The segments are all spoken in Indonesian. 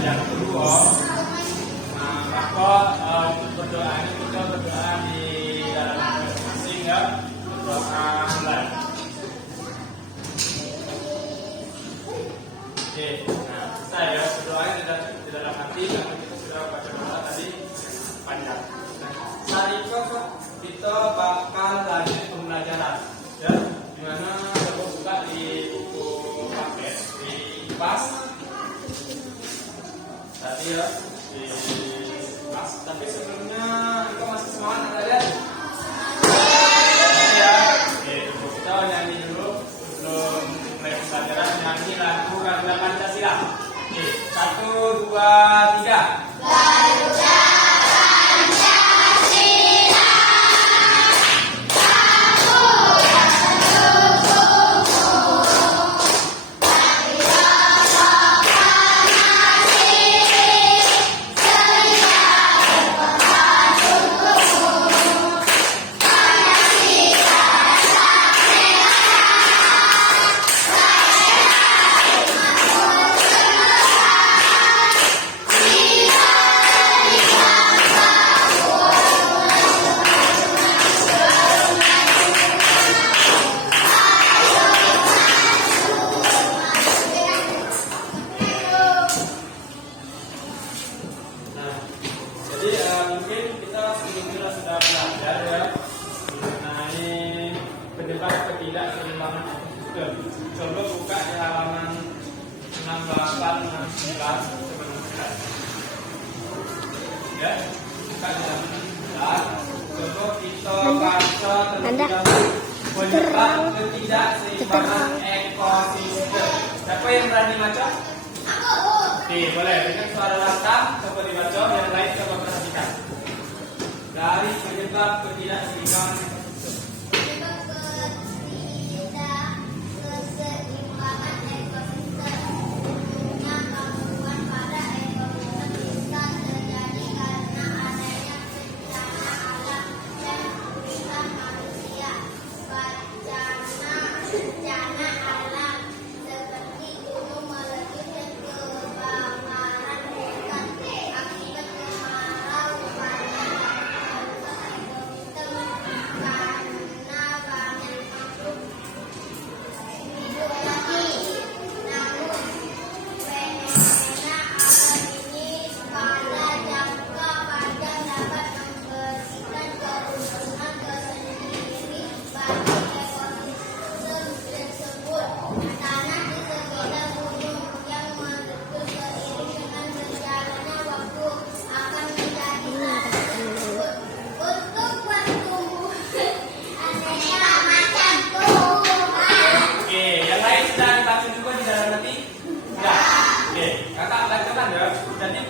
yang kedua, maka untuk berdoa ini kita berdoa di dalam masing-masing ya, berdoa online. Oke, nah saya berdoa di dalam hati karena kita sudah baca doa tadi panjang. Nah, saat itu kita bakal lanjut pembelajaran, ya, dimana kita buka di buku paket di pas tadi ya di pas. Tapi sebelumnya kita masih semangat nggak ya? Ya, oke, kita nyanyi dulu sebelum mulai pembelajaran, nyanyi lagu Garuda Pancasila. Oke, 1, 2, 3. Garuda ketidakseimbangan ekosistem. Coba buka di halaman 68, 69, ya, buka di halaman 69. Coba kita baca terlebih dahulu penyebab ketidakseimbangan ekosistem. Siapa yang berani baca? Oke, boleh. Dengan suara lantang coba dibaca, yang lain coba perhatikan. Dari penyebab ketidakseimbangan ekosistem.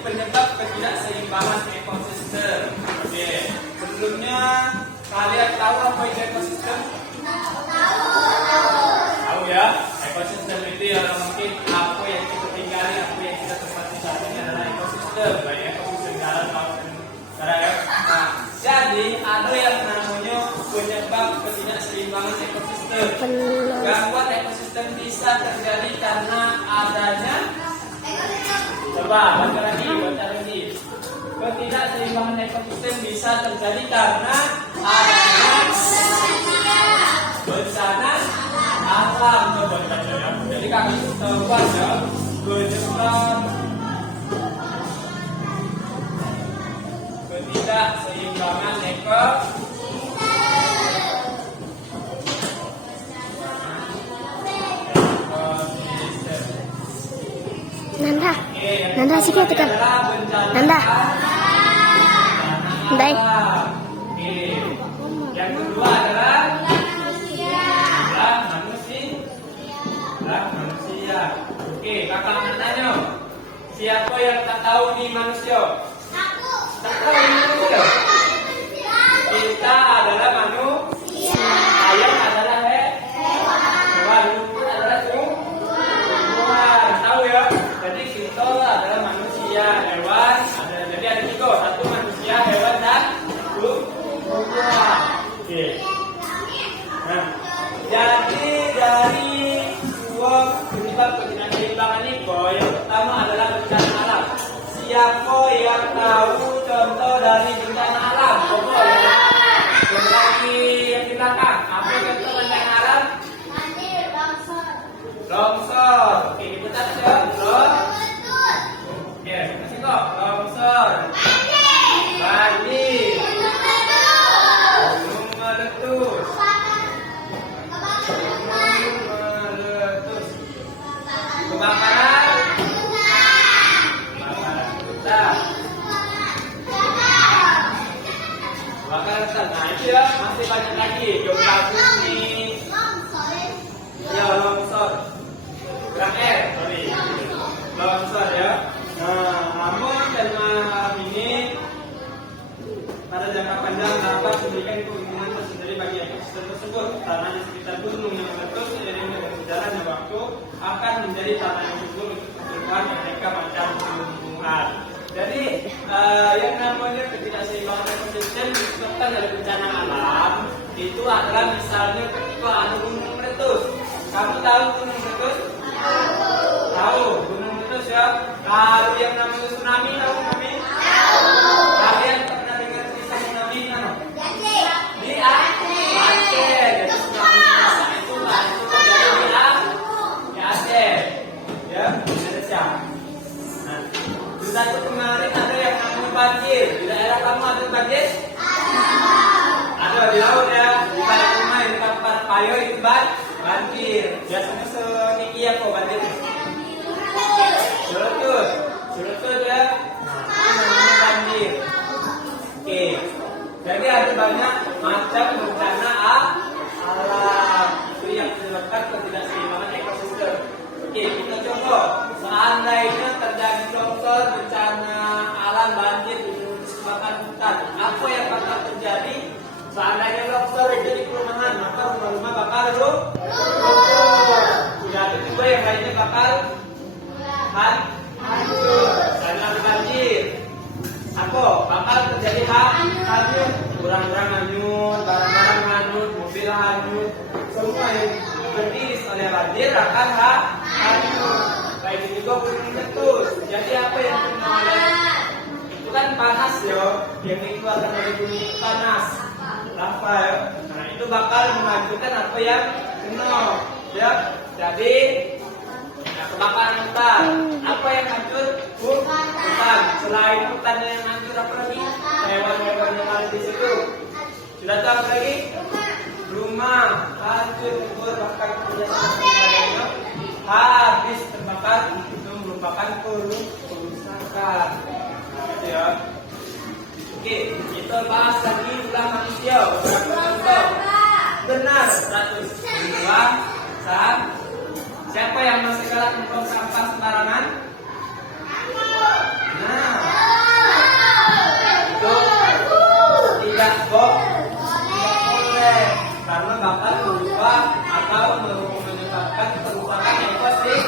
Penyebab ketidakseimbangan ekosistem. Oke, sebelumnya kalian tahu apa itu ekosistem? Tahu ya, ekosistem itu ya mungkin apa yang kita tinggali, apa yang kita tempati saat ini adalah ekosistem, baik ekosistem darat maupun darat. Nah, jadi ada yang namanya penyebab ketidakseimbangan ekosistem. Gangguan ekosistem bisa terjadi karena adanya. Coba baca lagi. Ketidakseimbangan ekosistem bisa terjadi karena adanya bencana alam. Coba baca ya. Jadi kami coba ya penyebab ketidakseimbangan ekosistem. Nanda sikit tekan. Nanda. Dai. Yang kedua adalah manusia. Oke, kakak nanya. Siapa yang tak tahu nih manusia? Tak tahu ini manusia. Kita adalah manusia. Ayam adalah hewan. Rumput adalah tumbuhan. Tahu ya? Jadi kita adalah manusia, hewan. Jadi ada tiga. Satu manusia, hewan dan tumbuhan. Oke. Nah, jadi dari dua penyebab ketidakseimbangan ini, yang pertama adalah bencana alam. siapa yang tahu contoh dari bencana alam? Coba ya. Yang lagi yang di belakang. Apa contoh bencana alam? Longsor. Oke, diputar ya. Oke, kasih kok. Longsor. Banjir. Gunung meletus. Kebakaran. Kebakaran hutan. Nah itu ya masih banyak lagi. Gempa bumi. Ya longsor. Berakhir. Sorry. Longsor ya. Nah, namun tema malam ini pada jangka panjang dapat memberikan keuntungan tersendiri bagi ekosistem tersebut. Tanah di sekitar gunung yang meletus seiring dengan berjalannya waktu akan menjadi tanah yang subur untuk pertumbuhan aneka macam tumbuhan. Jadi yang namanya ketidakseimbangan ekosistem disebabkan dari bencana alam itu adalah misalnya ketika ada gunung meletus. Kamu tahu gunung meletus? Tahu gunung meletus ya. Kalau yang namanya tsunami, tahu tsunami? Kalian pernah dengar kisah tsunami mana? Di Aceh. Jadi tsunami itu terjadi di Aceh, ya, Indonesia. Nah, sudah itu kemarin ada yang namanya banjir. Di daerah kamu ada banjir? Ada di laut ya. Di balik rumah di tempat payo itu banjir. Biasanya sedikit kok banjir. Surut ya. Nah, itu namanya banjir. Oke. Jadi ada banyak macam bencana alam itu yang menyebabkan ketidakseimbangan ekosistem. Oke, kita coba. Seandainya terjadi longsor, bencana alam, banjir, kebakaran hutan, apa yang bakal terjadi? Seandainya longsor itu di perumahan, maka rumah-rumah bakal runtuh. Jadi juga yang lainnya bakal hancur. Dan ada banjir, apa? Bakal terjadi hanyut. Orang-orang hanyut, barang-barang hanyut, mobil hanyut, semua yang berdiri oleh banjir akan hanyut. Baik juga gunung meletus. Jadi apa yang oleh itu kan panas ya, yang dikeluarkan dari gunung itu panas, lava ya. Nah itu bakal menghancurkan apa yang kena ya. Jadi kebakaran hutan. Apa yang hancur? Hutan. Selain hutan yang hancur apa lagi? Hewan-hewan yang ada di situ. Sudah tahu apa lagi? Rumah hancur, kubur, bahkan kebiasaan habis terbakar. Itu merupakan kerusakan. Gitu ya. Oke, kita bahas lagi ulah manusia. Contoh. Benar 100. Dua, siapa yang masih galak membuang sampah sembarangan? Nah, itu tidak boleh karena bakal merubah atau menyebabkan kerusakan ekosistem.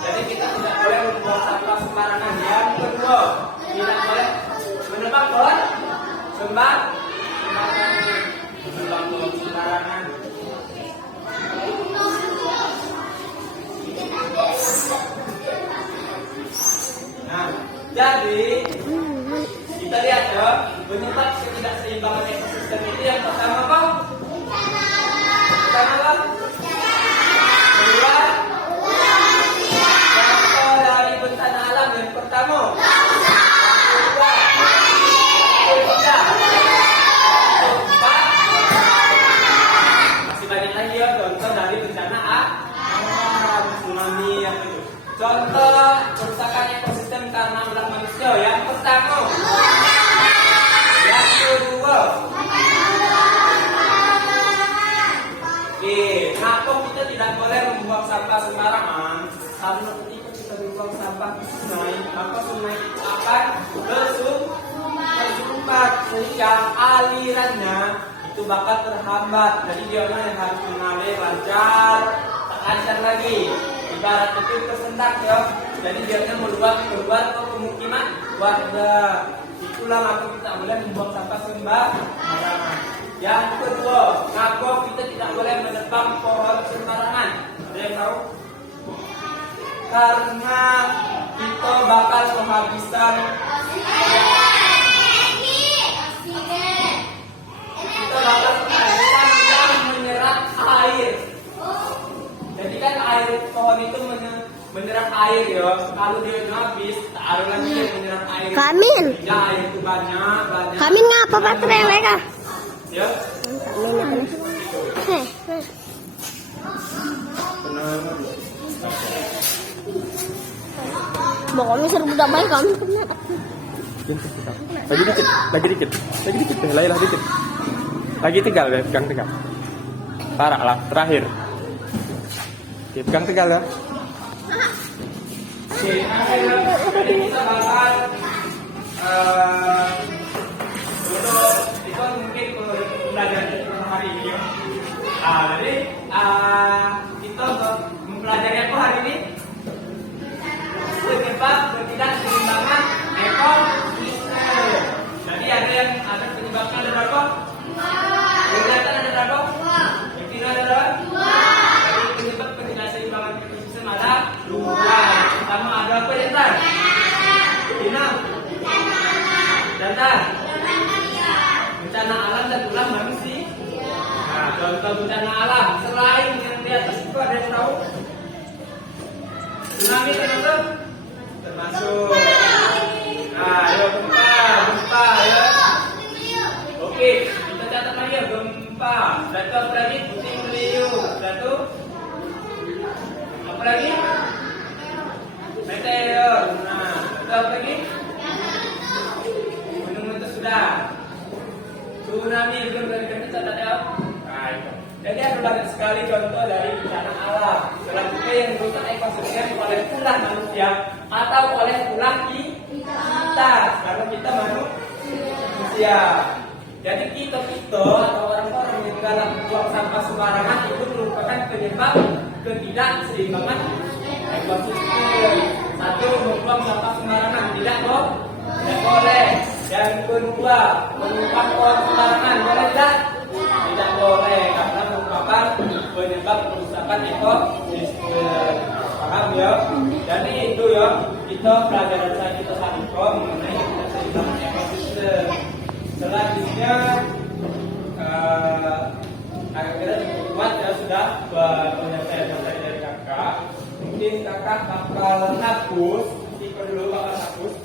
Jadi kita tidak boleh membuang sampah sembarangan. Yang kedua, tidak boleh menebang pohon sembarangan. Nah, jadi kita lihat ya, penyebab ketidakseimbangan ekosistem itu yang pertama apa? Kedua, contoh dari bencana alam yang pertama. Kedua, keempat, masih banyak lagi ya contoh dari bencana alam, tsunami yang itu. Contoh kerusakan ekosistem karena ulah manusia yang pertama. Yang kedua. Kenapa kita tidak boleh membuang sampah sembarangan? Karena ketika kita membuang sampah ke sungai, maka sungai itu akan tersumbat sehingga alirannya itu bakal terhambat. Jadi dia yang harus mengalir lancar, tak lancar lagi. Ibarat itu tersendak ya. Jadi biarnya keluar ke pemukiman warga. Itulah maka kita boleh membuang sampah sembarangan. Yang kedua, kenapa kita tidak boleh menebang pohon sembarangan? Ada yang tahu? Karena kita bakal kehabisan yang menyerap air. Jadi kan air pohon itu menyerap air ya. Kalau dia habis, taruh lagi yang menyerap air. Kamin. Ya air itu banyak. Kamin ngapa baterai mereka? Ya. Kamin apa? Pokoknya seru udah baik kamin kena. Lagi dikit, lah dikit. Lagi tegal ya, pegang tegal. Tarak lah, terakhir. Oke, pegang tegal ya. Oke, jadi kita bakal untuk itu mungkin pelajaran hari ini. Jadi kita mempelajari apa hari ini? Penyebab ketidakseimbangan ekosistem. Jadi ada penyebabnya ada berapa? Kelihatan ada berapa? Yang kira ada berapa? Jadi penyebab ketidakseimbangan ekosistem ada 2. Pertama ada apa ya, Tan? Inang. Dan bencana alam dan ulah manusia. Nah, contoh bencana alam selain yang di atas itu ada yang tahu? Tsunami termasuk. Nah, ayo gempa ya. Oke, kita catat lagi ya, gempa. Satu apa lagi? Puting beliung. Satu. Apa lagi? Meteor. Nah, satu apa lagi? Gunung itu sudah. Tsunami belum dari kita catat ya. Nah, itu. Jadi ada banyak sekali contoh dari bencana alam. Selanjutnya yang merusak ekosistem oleh ulah manusia atau oleh ulah kita, karena kita manusia. Jadi kita atau orang-orang yang dalam buang sampah sembarangan itu merupakan penyebab ketidakseimbangan ekosistem. Satu, membuang sampah sembarangan tidak boleh. Yang kedua, menumpang pohon sembarangan boleh tidak? Tidak boleh, karena merupakan penyebab kerusakan ekosistem. Paham ya? Jadi itu ya, kita pelajaran saya kita Saniko mengenai ketidakseimbangan ekosistem. Selanjutnya akhirnya dibuat ya sudah penyelesaian dari kakak. Mungkin kakak bakal hapus, Tiko dulu bakal hapus.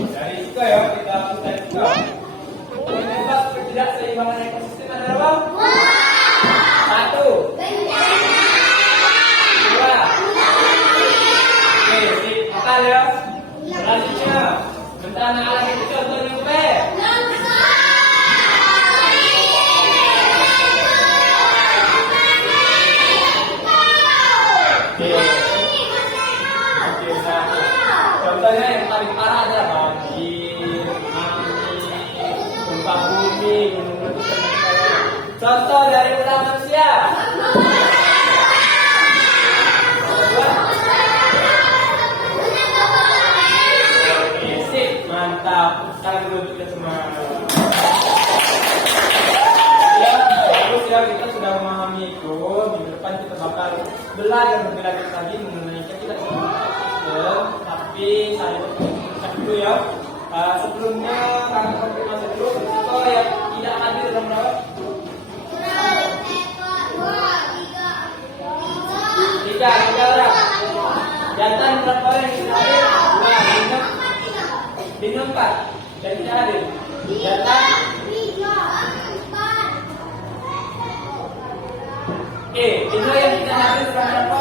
Dari itu ya kita mulai juga. Penyebab ketidakseimbangan ekosistem adalah apa? 1. 2. Oke, dipakal ya. Selanjutnya, bencana alam itu contohnya apa? Contohnya yang paling parah adalah banjir, gempa bumi, gunung meletus. Contoh dari ulah manusia. Oke, sip, mantap. Sekarang dulu kita semua. Ya, terus ya kita sudah memahami itu. Minggu depan kita bakal belajar lebih lanjut lagi mengenai ketidakseimbangan. Tapi saya ucap dulu ya. Sebelumnya kami konfirmasi dulu Tiko yang tidak hadir dalam rawat. 3 orang. Jantan berapa orang yang tidak hadir? 2. Bintang 4 dan tidak hadir. Jantan 3, 4. Bintang yang tidak hadir berapa?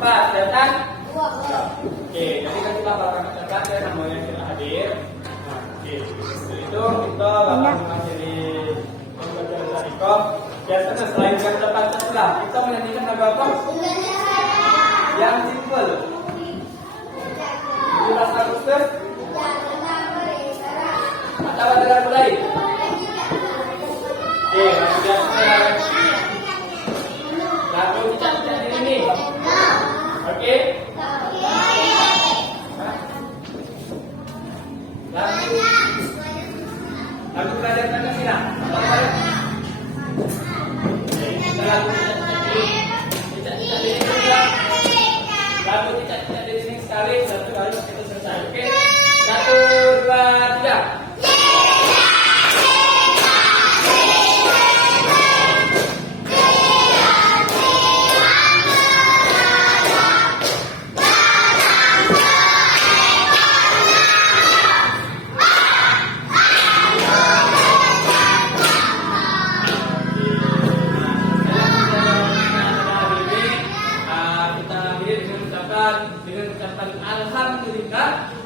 4. Jantan. Oke, jadi kan kita bakal mencatat ya namanya yang tidak hadir. Nah, oke. Setelah itu kita bakal mengakhiri pembelajaran Saniko. Biasanya selain kata Pancasila, kita menyanyikan lagu apa? Yang simpel. 17 Agustus. Atau ada lagu lain? Oke, biasanya lagu tidak ini. Oke. Lagu belajar Pancasila. Kita lagu Dadah.